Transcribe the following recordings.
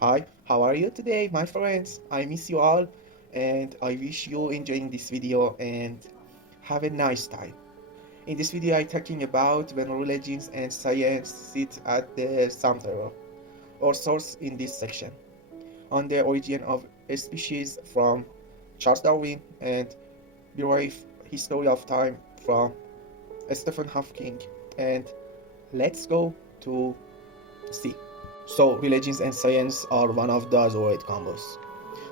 Hi, how are you today, my friends? I miss you all, and I wish you enjoying this video and have a nice time. In this video, I'm talking about when religions and science sit at the center or source in this section on the origin of a species from Charles Darwin and brief history of time from Stephen Hawking. And let's go to see. So, religions and science are one of those weird combos.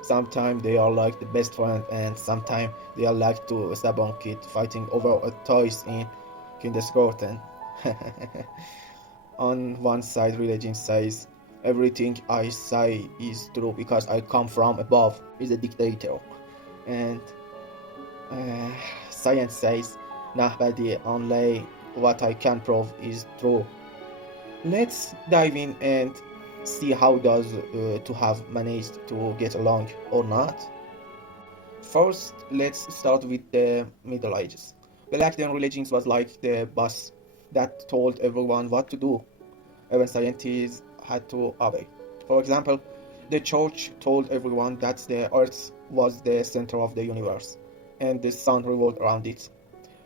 Sometimes they are like the best friend, and sometimes they are like two stubborn kids fighting over a toys in kindergarten. On one side, religion says everything I say is true because I come from above, is a dictator, and uh, science says nah, buddy, only what I can prove is true. Let's dive in and see how does to have managed to get along or not. First, let's start with the Middle Ages. Back then, religions was like the boss that told everyone what to do. Even scientists had to obey. For example, the church told everyone that the earth was the center of the universe and the sun revolved around it.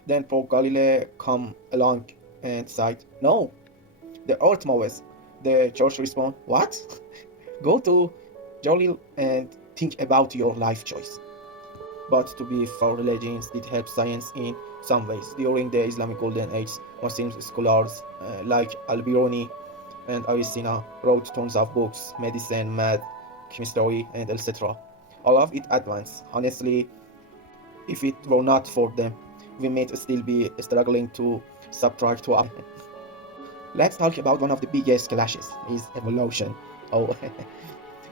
Then Pope Galileo come along and said, no, the earth moves. The church respond, what? Go to Jalil and think about your life choice. But to be fair, religions did help science in some ways. During the Islamic Golden Age, Muslim scholars like Al-Biruni and Avicenna wrote tons of books, medicine, math, chemistry, and etc. All of it advanced. Honestly, if it were not for them, we might still be struggling to subtract to. Let's talk about one of the biggest clashes, is evolution. Oh,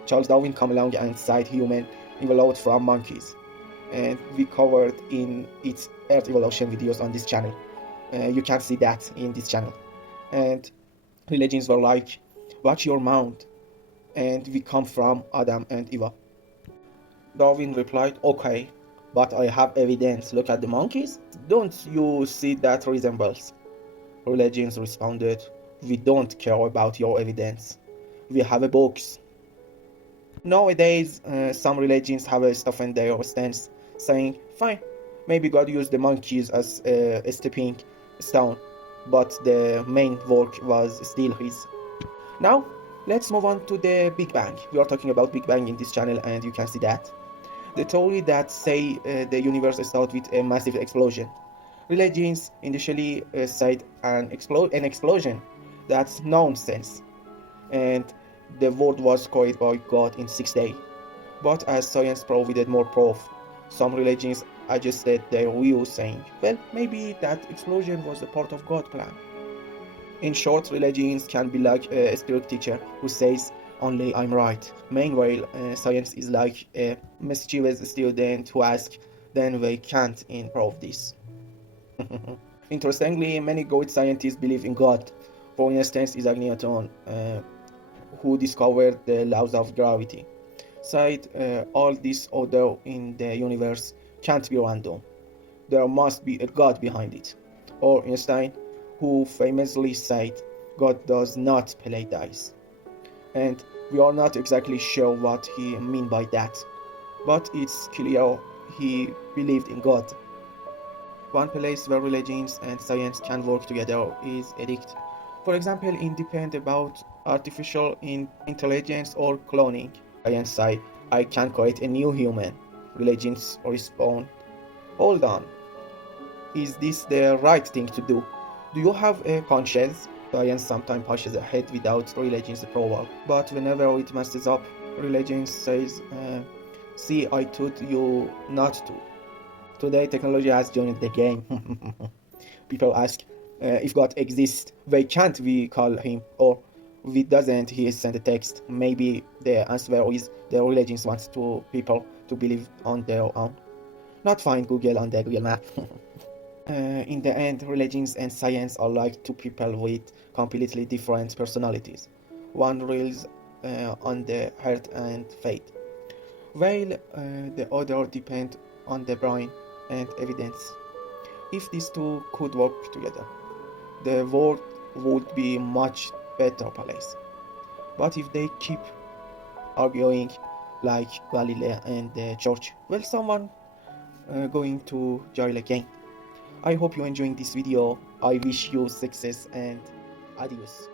Charles Darwin come along and said human evolved from monkeys, and we covered in its Earth evolution videos on this channel. You can see that in this channel. And religions were like, watch your mouth, and we come from Adam and Eva. Darwin replied, okay, but I have evidence. Look at the monkeys. Don't you see that resembles? Religions responded, we don't care about your evidence. We have a box. Nowadays, some religions have a stuff in their stance saying, fine, maybe God used the monkeys as a stepping stone, but the main work was still his. Now, let's move on to the Big Bang. We are talking about Big Bang in this channel, and you can see that. The theory that say the universe started with a massive explosion. Religions initially said an explosion. That's nonsense. And the world was created by God in 6 days. But as science provided more proof, some religions adjusted their view, saying, well, maybe that explosion was a part of God's plan. In short, religions can be like a spirit teacher who says, only I'm right. Meanwhile, science is like a mischievous student who asks, then we can't improve this. Interestingly, many good scientists believe in God. For instance, Isaac Newton, who discovered the laws of gravity, said all this order in the universe can't be random. There must be a God behind it. Or Einstein, who famously said, God does not play dice. And we are not exactly sure what he meant by that, but it's clear he believed in God. One place where religions and science can work together is ethics. For example, in debate about artificial intelligence or cloning. Science say, I can create a new human. Religions respond, hold on, is this the right thing to do? Do you have a conscience? Science sometimes pushes ahead without religion's approval, but whenever it messes up, religion says, see, I told you not to. Today, technology has joined the game. People ask, if God exists, why can't we call him? Or if it doesn't, he sent a text. Maybe the answer is the religions wants to people to believe on their own, not find Google on the Google map. In the end, religions and science are like two people with completely different personalities. One relies on the heart and faith, while the other depend on the brain and evidence. If these two could work together, the world would be much better place. But if they keep arguing like Galileo and George. Will someone going to jail again? I hope you enjoying this video. I wish you success and adios.